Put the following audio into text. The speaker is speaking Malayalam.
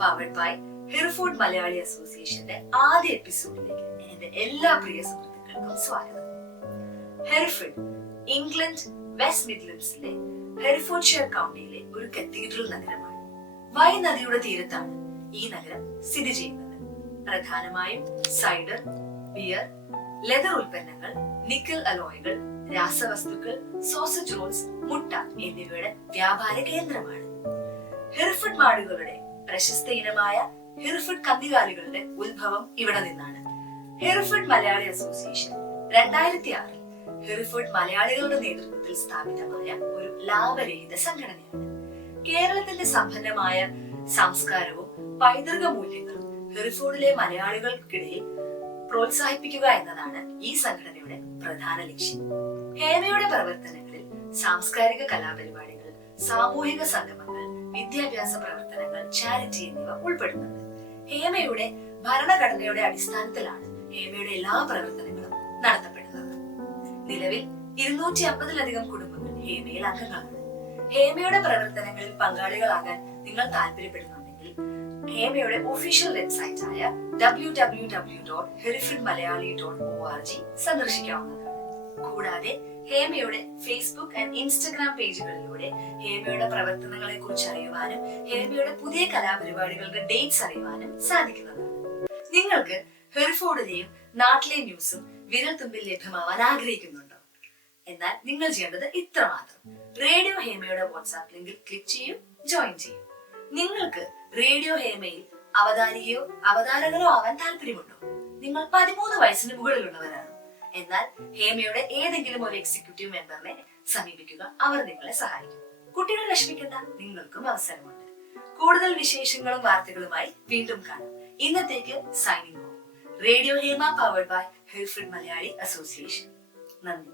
പവർഡ് ബൈ ഹെറിഫോർഡ് മലയാളി അസോസിയേഷന്റെ ആദ്യ എപ്പിസോഡിലേക്ക് എന്റെ എല്ലാ പ്രിയ സുഹൃത്തുക്കൾക്കും സ്വാഗതം. ഹെറിഫോർഡ് ഇംഗ്ലണ്ട് വെസ്റ്റ് മിഡ്ലൻഡ്സിലെ ഹെറിഫോർഡ്ഷയർ കൗണ്ടിയിലെ ഒരു കത്തീഡ്രൽ നഗരമാണ്. വൈ നദിയുടെ തീരത്താണ് ഈ നഗരം സ്ഥിതി ചെയ്യുന്നത്. പ്രധാനമായും സൈഡർ, ബിയർ, ലെതർ ഉൽപ്പന്നങ്ങൾ, നിക്കൽ അലോയുകൾ, രാസവസ്തുക്കൾ, സോസേജ് റോൾസ്, മുട്ട എന്നിവയുടെ വ്യാപാര കേന്ദ്രമാണ്. ഹെറിഫോർഡ് മാടുകളുടെ പ്രശസ്ത ഇനമായ ഹെറിഫോർഡ് കന്നുകാലികളുടെ ഉത്ഭവം ഇവിടെ നിന്നാണ്. ഹെറിഫോർഡ് മലയാളി അസോസിയേഷൻ 2006 ഹെറിഫോർഡ് മലയാളികളുടെ നേതൃത്വത്തിൽ സ്ഥാപിതമായ ഒരു ലാഭരഹിത സംഘടനയാണ്. കേരളത്തിന്റെ സമ്പന്നമായ സംസ്കാരവും പൈതൃക മൂല്യങ്ങളും ഹെറിഫോർഡിലെ മലയാളികൾക്കിടയിൽ പ്രോത്സാഹിപ്പിക്കുക എന്നതാണ് ഈ സംഘടനയുടെ പ്രധാന ലക്ഷ്യം. ഹേമയുടെ പ്രവർത്തനങ്ങളിൽ സാംസ്കാരിക കലാപരിപാടികൾ, സാമൂഹിക സംഗമങ്ങൾ, വിദ്യാഭ്യാസ പ്രവർത്തനങ്ങൾ, ചാരിറ്റി എന്നിവ ഉൾപ്പെടുന്നുണ്ട്. ഹേമയുടെ ഭരണഘടനയുടെ അടിസ്ഥാനത്തിലാണ് ഹേമയുടെ എല്ലാ പ്രവർത്തനങ്ങളും നടത്തപ്പെടുന്നത്. നിലവിൽ 250-ലധികം കുടുംബങ്ങൾ ഹേമയിൽ അംഗങ്ങളാണ്. ഹേമയുടെ പ്രവർത്തനങ്ങളിൽ പങ്കാളികളാകാൻ നിങ്ങൾ താല്പര്യപ്പെടുന്നുണ്ടെങ്കിൽ ഹേമയുടെ ഒഫീഷ്യൽ വെബ്സൈറ്റ് ആയ www.herefordmalayali.org സന്ദർശിക്കാവുന്നതാണ്. കൂടാതെ ഹേമയുടെ ഫേസ്ബുക്ക് ആൻഡ് ഇൻസ്റ്റഗ്രാം പേജുകളിലൂടെ ഹേമയുടെ പ്രവർത്തനങ്ങളെ കുറിച്ച് അറിയുവാനും ഹേമയുടെ പുതിയ കലാപരിപാടികളുടെ ഡേറ്റ്സ് അറിയുവാനും സാധിക്കുന്നതാണ്. നിങ്ങൾക്ക് ഹെറിഫോർഡിലെയും നാട്ടിലെ ന്യൂസും വിരൽ തുമ്പിൽ ലഭ്യമാവാൻ ആഗ്രഹിക്കുന്നുണ്ടോ? എന്നാൽ നിങ്ങൾ ചെയ്യേണ്ടത് ഇത്രമാത്രം: റേഡിയോ ഹേമയുടെ വാട്സ്ആപ്പ് ലിങ്കിൽ ക്ലിക്ക് ചെയ്യൂ, ജോയിൻ ചെയ്യൂ. നിങ്ങൾക്ക് റേഡിയോ ഹേമയിൽ അവതാരികയോ അവതാരകരോ ആവാൻ താല്പര്യമുണ്ടോ? നിങ്ങൾ 13 വയസ്സിന് മുകളിലുള്ളവരാണ്. എന്നാൽ ഹേമയുടെ ഏതെങ്കിലും ഒരു എക്സിക്യൂട്ടീവ് മെമ്പറിനെ സമീപിക്കുക, അവർ നിങ്ങളെ സഹായിക്കും. കുട്ടികൾ വിഷമിക്കേണ്ട, നിങ്ങൾക്കും അവസരമുണ്ട്. കൂടുതൽ വിശേഷങ്ങളും വാർത്തകളുമായി വീണ്ടും കാണാം. ഇന്നത്തേക്ക് signing off. Radio Hema powered by Hereford Malayali association. നന്ദി.